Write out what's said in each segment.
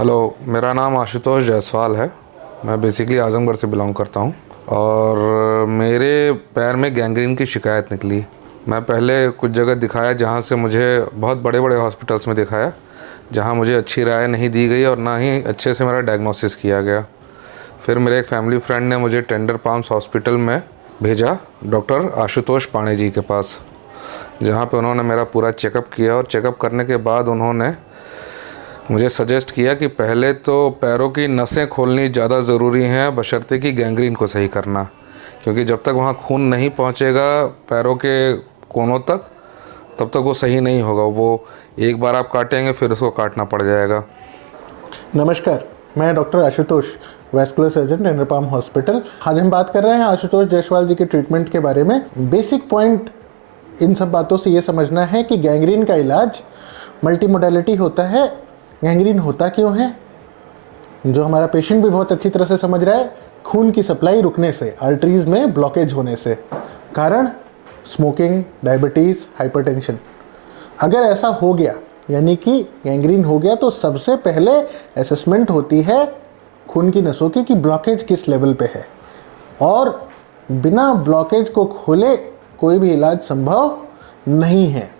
Hello, मेरा नाम आशुतोष जायसवाल है। मैं बेसिकली आज़मगढ़ से बिलोंग करता हूँ और मेरे पैर में गैंग्रीन की शिकायत निकली। मैं पहले कुछ जगह दिखाया, जहाँ से मुझे बहुत बड़े बड़े हॉस्पिटल्स में दिखाया, जहाँ मुझे अच्छी राय नहीं दी गई और ना ही अच्छे से मेरा डायग्नोसिस किया गया। फिर मेरे एक फैमिली फ्रेंड ने मुझे टेंडर पाम्स हॉस्पिटल में भेजा, डॉक्टर आशुतोष पाणे जी के पास, जहाँ पे उन्होंने मेरा पूरा चेकअप किया और चेकअप करने के बाद उन्होंने मुझे सजेस्ट किया कि पहले तो पैरों की नसें खोलनी ज़्यादा ज़रूरी हैं, बशर्ते कि गैंग्रीन को सही करना, क्योंकि जब तक वहाँ खून नहीं पहुँचेगा पैरों के कोनों तक, तब तक वो सही नहीं होगा। वो एक बार आप काटेंगे फिर उसको काटना पड़ जाएगा। नमस्कार, मैं doctor Ashutosh, vascular surgeon, tender palm hospital. आज हम बात कर रहे हैं आशुतोष जायसवाल जी के ट्रीटमेंट के बारे में। बेसिक पॉइंट इन सब बातों से ये समझना है कि गैंग्रीन का इलाज मल्टी मोडालिटी होता है। गैंग्रीन होता क्यों है, जो हमारा पेशेंट भी बहुत अच्छी तरह से समझ रहा है, खून की सप्लाई रुकने से, आर्टरीज में ब्लॉकेज होने से। कारण स्मोकिंग, डायबिटीज़, हाइपरटेंशन। अगर ऐसा हो गया यानी कि गैंग्रीन हो गया, तो सबसे पहले असेसमेंट होती है खून की नसों की कि ब्लॉकेज किस लेवल पे है, और बिना ब्लॉकेज को खोले कोई भी इलाज संभव नहीं है।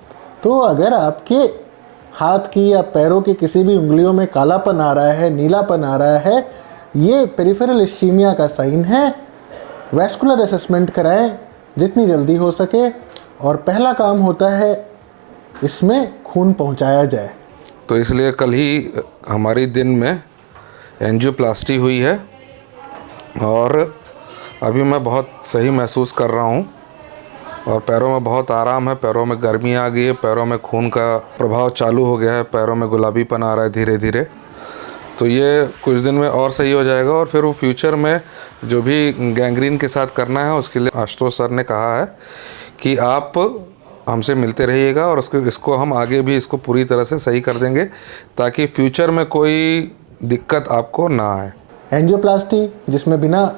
तो अगर आपके हाथ की या पैरों की किसी भी उंगलियों में कालापन आ रहा है, नीलापन आ रहा है, ये पेरिफेरल इस्कीमिया का साइन है। वैस्कुलर असेसमेंट कराएं जितनी जल्दी हो सके, और पहला काम होता है इसमें खून पहुंचाया जाए। तो इसलिए कल ही हमारी दिन में एंजियोप्लास्टी हुई है और अभी मैं बहुत सही महसूस कर रहा हूँ और पैरों में बहुत आराम है। पैरों में गर्मी आ गई है, पैरों में खून का प्रभाव चालू हो गया है, पैरों में गुलाबीपन आ रहा है धीरे धीरे। तो ये कुछ दिन में और सही हो जाएगा और फिर वो फ्यूचर में जो भी गैंग्रीन के साथ करना है उसके लिए आशुतोष सर ने कहा है कि आप हमसे मिलते रहिएगा और इसको हम आगे भी इसको पूरी तरह से सही कर देंगे, ताकि फ्यूचर में कोई दिक्कत आपको ना आए। एंजियोप्लास्टी जिसमें बिना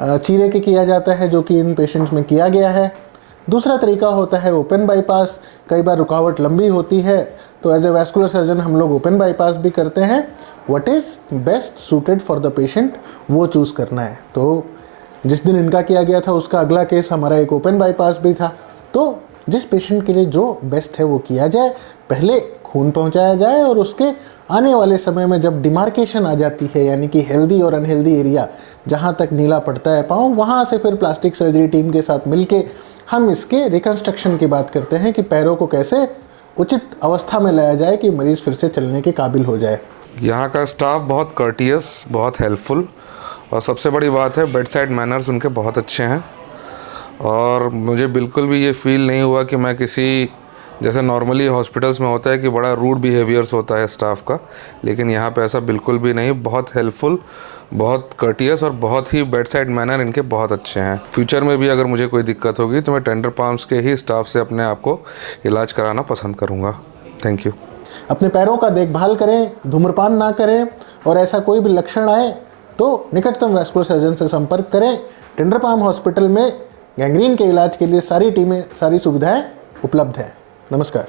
चीरे के किया जाता है, जो कि इन पेशेंट्स में किया गया है। दूसरा तरीका होता है ओपन बाईपास। कई बार रुकावट लंबी होती है, तो एज ए वैस्कुलर सर्जन हम लोग ओपन बाईपास भी करते हैं। What is best suited for the patient, वो चूज़ करना है। तो जिस दिन इनका किया गया था उसका अगला केस हमारा एक ओपन बाईपास भी था। तो जिस पेशेंट के लिए जो बेस्ट है वो किया जाए, पहले खून पहुंचाया जाए, और उसके आने वाले समय में जब डिमार्केशन आ जाती है, यानी कि हेल्दी और अनहेल्दी एरिया, जहां तक नीला पड़ता है पाँव, वहां से फिर प्लास्टिक सर्जरी टीम के साथ मिलके हम इसके रिकंस्ट्रक्शन की बात करते हैं कि पैरों को कैसे उचित अवस्था में लाया जाए कि मरीज़ फिर से चलने के काबिल हो जाए। यहाँ का स्टाफ बहुत कर्टियस, बहुत हेल्पफुल, और सबसे बड़ी बात है बेड साइड मैनर्स उनके बहुत अच्छे हैं। और मुझे बिल्कुल भी ये फील नहीं हुआ कि मैं किसी, जैसे नॉर्मली हॉस्पिटल्स में होता है कि बड़ा रूड बिहेवियर्स होता है स्टाफ का, लेकिन यहाँ पे ऐसा बिल्कुल भी नहीं। बहुत हेल्पफुल, बहुत कर्टियस और बहुत ही बेड साइड मैनर इनके बहुत अच्छे हैं। फ्यूचर में भी अगर मुझे कोई दिक्कत होगी तो मैं टेंडर पाम्स के ही स्टाफ से अपने आप को इलाज कराना पसंद करूँगा। Thank you. अपने पैरों का देखभाल करें, धूम्रपान ना करें, और ऐसा कोई भी लक्षण आए तो निकटतम वैस्कुलर सर्जन से संपर्क करें। टेंडर पाम हॉस्पिटल में गैंग्रीन के इलाज के लिए सारी टीमें, सारी सुविधाएं उपलब्ध हैं। नमस्कार।